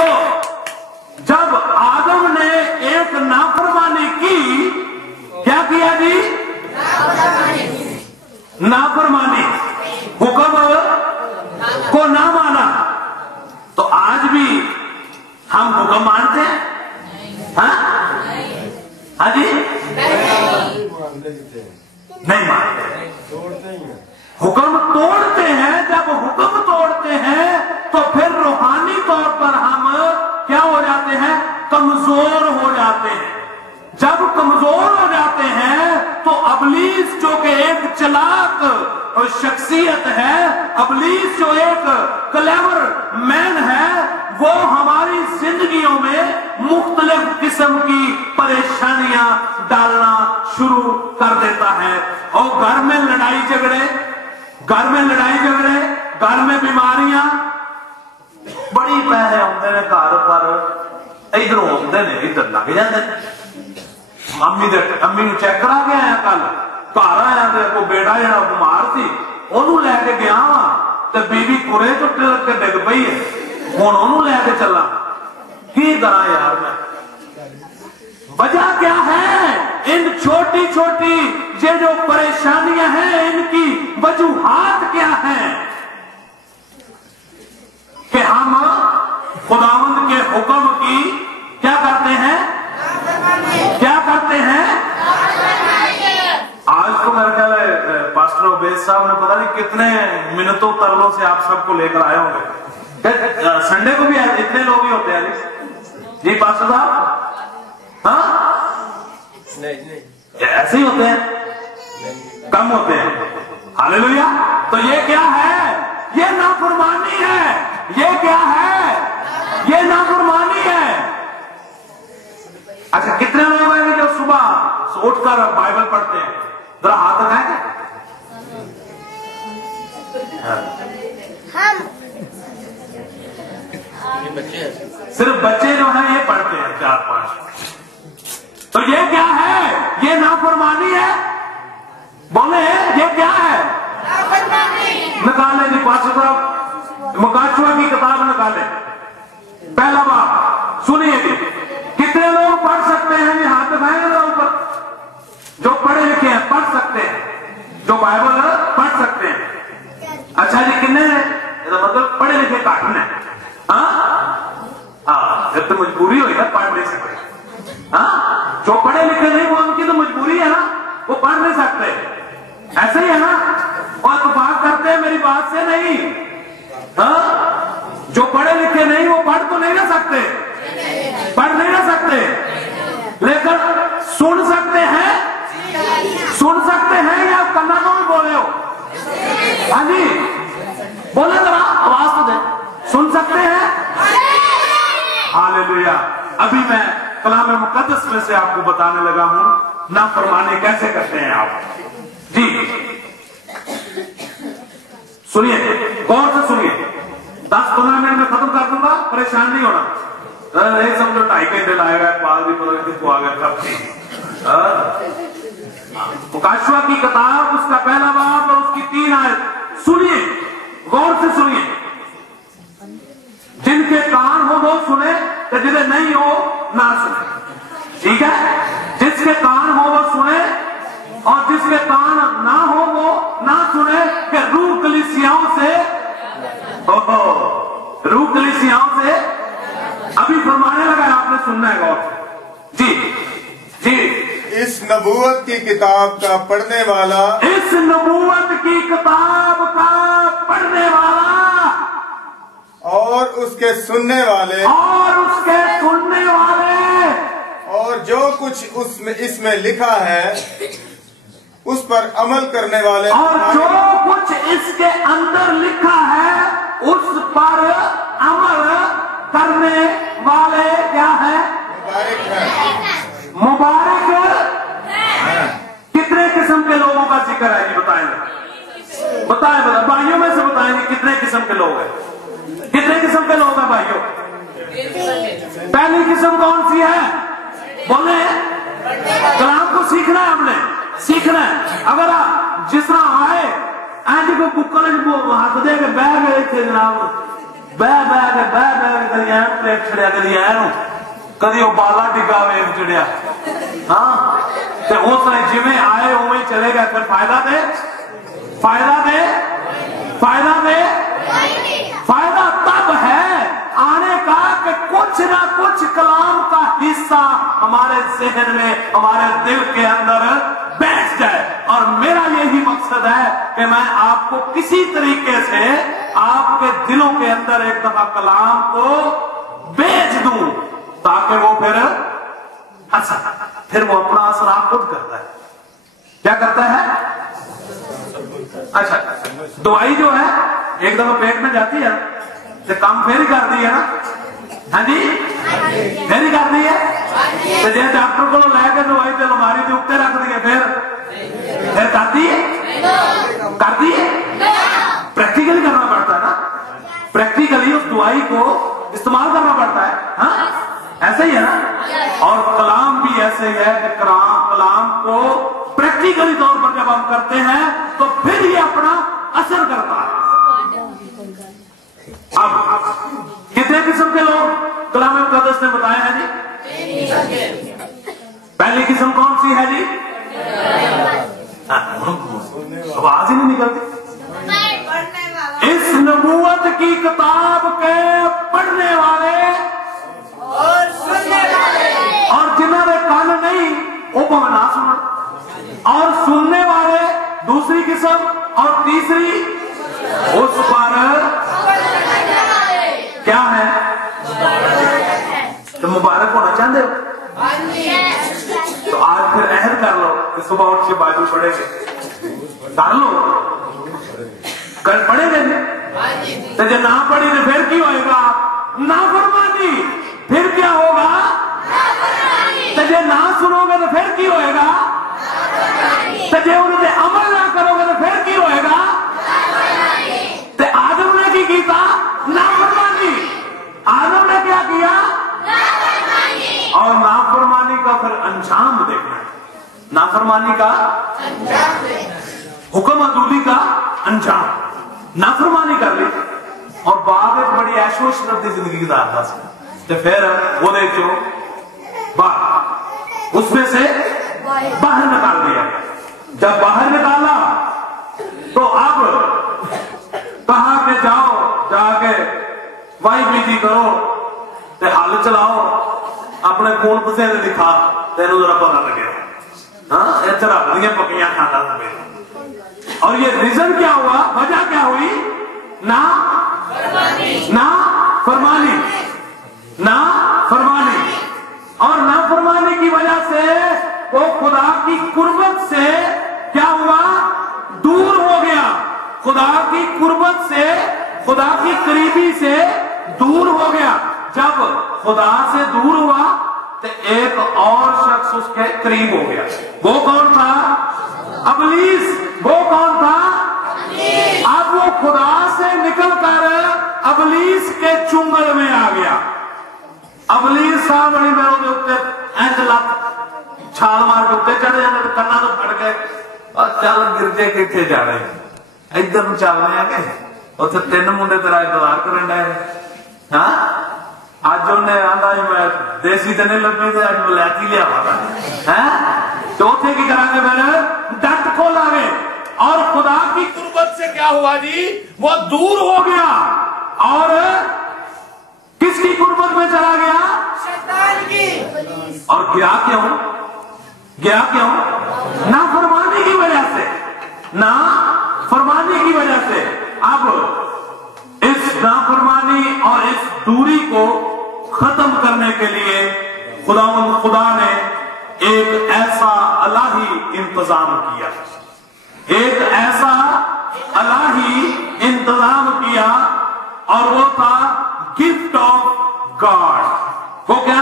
تو जब आदम ने एक नाफरमानी की, क्या किया जी? नाफरमानी, हुक्म को ना माना। तो आज भी हम हुक्म मानते हैं? हाँ? हाँ जी? नहीं मानते, हुक्म तोड़ते हैं। जब हुक्म तोड़ते हैं तो फिर रूहानी तौर पर हम क्या हो जाते हैं? कमजोर हो जाते हैं। जब कमजोर हो जाते हैं तो अबलीस जो कि एक चालाक शख्सियत है, अबलीस जो एक क्लेवर मैन है, वो हमारी जिंदगियों में मुख्तलिफ किस्म की परेशानियां डालना शुरू कर देता है। और घर में लड़ाई झगड़े, घर में लड़ाई झगड़े, घर में बीमारियां बड़ी पैसे आते हैं घर पर, इधरों आते ने इधर लग जाते। अम्मी नूं चेक करा के आया, कल घर आया तो कोई बेटा जरा बीमार सी, ओनू लैके गया वा ते बीवी कुरे तो टिलक के डिग पई है, हुण ओनू लैके चला, की करा यार मैं? वजह क्या है? इन छोटी छोटी ये जो परेशानियां हैं, इनकी वजूहात क्या हैं? कि हम खुदावंद के हुक्म की क्या करते हैं? क्या करते हैं? आज तो मेरे ख्याल है पास्टर ओबेद साहब ने पता नहीं कितने मिनटों तरलों से आप सबको लेकर आए होंगे। संडे को भी इतने लोग ही होते हैं जी पास्टर साहब? हाँ, नहीं ऐसे ही होते हैं, कम होते हैं। हालेलुया। तो ये क्या है? ये नाफरमानी है। ये क्या है? ये नाफरमानी है। अच्छा, कितने लोग हैं जो सुबह उठकर बाइबल पढ़ते हैं? जरा हाथ उठाएंगे। सिर्फ बच्चे जो हैं ये पढ़ते हैं 4-5। तो ये क्या है? ये नाफरमानी है। बोले ये क्या है? निकाले जी पास्टर साहब, मुकाशवा की किताब निकाले, पहला बाब सुनिए जी। कितने लोग पढ़ सकते हैं? ये हाथ दिखाएंगे ना ऊपर। जो पढ़े लिखे हैं पढ़ सकते हैं, जो बाइबल पढ़ सकते हैं। अच्छा जी, कितने हैं? मतलब पढ़े लिखे काटने। हाँ, जब तो मजबूरी हुई ना पढ़ नहीं सकते। हाँ, जो पढ़े लिखे नहीं वो उनकी तो मजबूरी है ना, वो पढ़ नहीं सकते। ऐसे ही है ना? और तो बात करते हैं मेरी बात से नहीं। हाँ, जो पढ़े लिखे नहीं वो पढ़ तो नहीं ना सकते, पढ़ नहीं ना सकते, लेकिन सुन सकते हैं। सुन सकते हैं या कन्नड़ों में बोले हो? हाँ जी, बोले जरा, आवाज तो दे। सुन सकते हैं? हालेलुया। अभी मैं कलाम मुकद्दस में से आपको बताने लगा हूं नाफरमानी कैसे करते हैं आप जी। सुनिए, गौर से सुनिए। 10-15 मिनट में खत्म कर दूंगा, परेशान नहीं होना। नहीं समझो 2.5 घंटे लाएगा, पाल भी पता नहीं किसको आ गया। मुकाशवा की किताब, उसका पहला बाब और उसकी 3 आयत सुनिए, गौर से सुनिए। जिनके कान हो वो सुने, जिन्हें नहीं हो ना सुने। ठीक है? जिसके कान हो वो सुने और जिसके कान ना हो वो ना सुने। कि रूह कलीसियाओं से, रूह कलीसियाओं से अभी फरमाने लगा, आपने सुनना है गौर से जी जी। इस नबूवत की किताब का पढ़ने वाला, इस नबूवत की किताब का पढ़ने वाला और उसके सुनने वाले, और उसके सुनने वाले, और जो कुछ उसमें इसमें लिखा है उस पर अमल करने वाले, और जो कुछ इसके अंदर लिखा है उस पर अमल करने वाले क्या है? मुबारक है। मुबारक है। कितने किस्म के लोगों का जिक्र है? ये बताएंगे, बताएं भाइयों में से बताएंगे कितने किस्म के लोग हैं? कितने किस्म के लोग हैं भाइयों? पहली किस्म कौन सी है? बोले कलाम को सीखना है, हमने सीखना है। अगर आप जिस तरह आए एंड को कुकर हाथ दे के बह गए थे जनाब, बह के कदी ऐन प्लेट छड़िया कदी ऐन कदी वो बाला डिगा वेग चढ़िया हाँ ते उस जिमें आए उमें चले गए फिर फायदा दे फायदा तब है आने का कि कुछ ना कुछ कलाम का हिस्सा हमारे जहन में हमारे दिल के अंदर बैठ जाए। और मेरा यही मकसद है कि मैं आपको किसी तरीके से आपके दिलों के अंदर एक दफा कलाम को बेच दूं ताकि वो फिर वो अपना असर आप खुद करता है। क्या करता है? अच्छा, दवाई जो है एक दफा पेट में जाती है तो काम फेरी कर दी है ना? हाँ जी, फेरी कर दी है। तो जो डॉक्टर को लैके दवाई तो अलमारी के उत्ते रख दी है फिर करती है प्रैक्टिकली करना पड़ता है ना, प्रैक्टिकली उस दवाई को इस्तेमाल करना पड़ता है। हाँ ऐसे ही है ना। और कलाम भी ऐसे ही है कि कलाम को प्रैक्टिकली तौर पर जब हम करते हैं तो फिर ये अपना असर करता है। अब कितने किस्म के लोग कलाम मुक़द्दस ने बताया है जी? पहली किस्म कौन सी है जी? आवाज ही नहीं निकलती। इस नबूवत की किताब के पढ़ने वाले और सुनने वाले, और जिन्होंने कान नहीं वो भावे ना सुनन, और सुनने वाले दूसरी किस्म, और तीसरी उस पर क्या है? तो मुबारक होना चाहते हो तो आज फिर अहद कर लो कि सुबह उठ के बाइबल पढ़ेंगे, कर लो, कल पढ़ेंगे। तो जब ना पढ़ी तो फिर क्या होगा? नाफरमानी। फिर क्या होगा? तो जब ना सुनोगे तो फिर क्या होएगा? तो जब उन्हें अमल ना करोगे तो फिर क्या होएगा? तो आदम ने की कीता? नाफरमानी। आदम ने क्या किया? और नाफरमानी का फिर अंजाम देखना है। नाफरमानी का हुक्म अदूली का अंजाम। नाफरमानी कर ली और बाद में बड़ी ऐशो इशरत की जिंदगी गुजारता सी, तो फिर वो उसमें से बाहर निकाल दिया। जब बाहर निकाला तो अब कहा कि जाओ जाके वाई बीजी करो, ते हल चलाओ, अपने खून पसीने लिखा, तेन जरा पता लगे। हाँ इधर रख दिया पकियां खाता था। और ये रीजन क्या हुआ? वजह क्या हुई? ना फरमानी। और ना फरमाने की वजह से वो खुदा की कुर्बत से क्या हुआ? दूर हो गया। खुदा की कुर्बत से, खुदा की करीबी से दूर हो गया। जब खुदा से दूर हुआ तो एक और शख्स उसके करीब हो गया। वो कौन था? अबलीस। वो कौन था? अब वो खुदा से निकलकर अबलीस के चुंगल में आ गया। अबलीस साहब बड़ी मेरे उत्ते इंज लत छाल मार के उत्ते चढ़ जाने, कन्ना तो फड़ गए और चल गिरजे किथे जा रहे, इधर ਨੂੰ ਚੱਲਦੇ ਆ ਕਿ ਉੱਥੇ ਤਿੰਨ ਮੁੰਡੇ ਤੇਰਾ ਇੰਤਜ਼ਾਰ ਕਰਨ ਡਏ। ਹਾਂ ਅੱਜ ਉਹਨੇ ਆਂਦਾ ਮੈਂ ਦੇਸੀ ਤੇ ਨਹੀਂ ਲੱਭੀ ਤੇ ਅੱਜ ਬਲੈਤੀ ਲਿਆਵਾਂਗਾ। ਹੈ तो ਉੱਥੇ ਕੀ ਕਰਾਂਗੇ? ਫਿਰ ਡੱਟ ਖੋਲਾਂਗੇ। और खुदा की कुर्बत से क्या हुआ जी? वो दूर हो गया। और किसकी कुर्बत में चला गया? शैतान की। और गया क्यों? नाफरमानी की वजह से। नाफरमानी की वजह से। अब इस नाफरमानी और इस दूरी को खत्म करने के लिए खुदा ने एक ऐसा इलाही इंतजाम किया, और वो था गिफ्ट ऑफ गॉड। वो क्या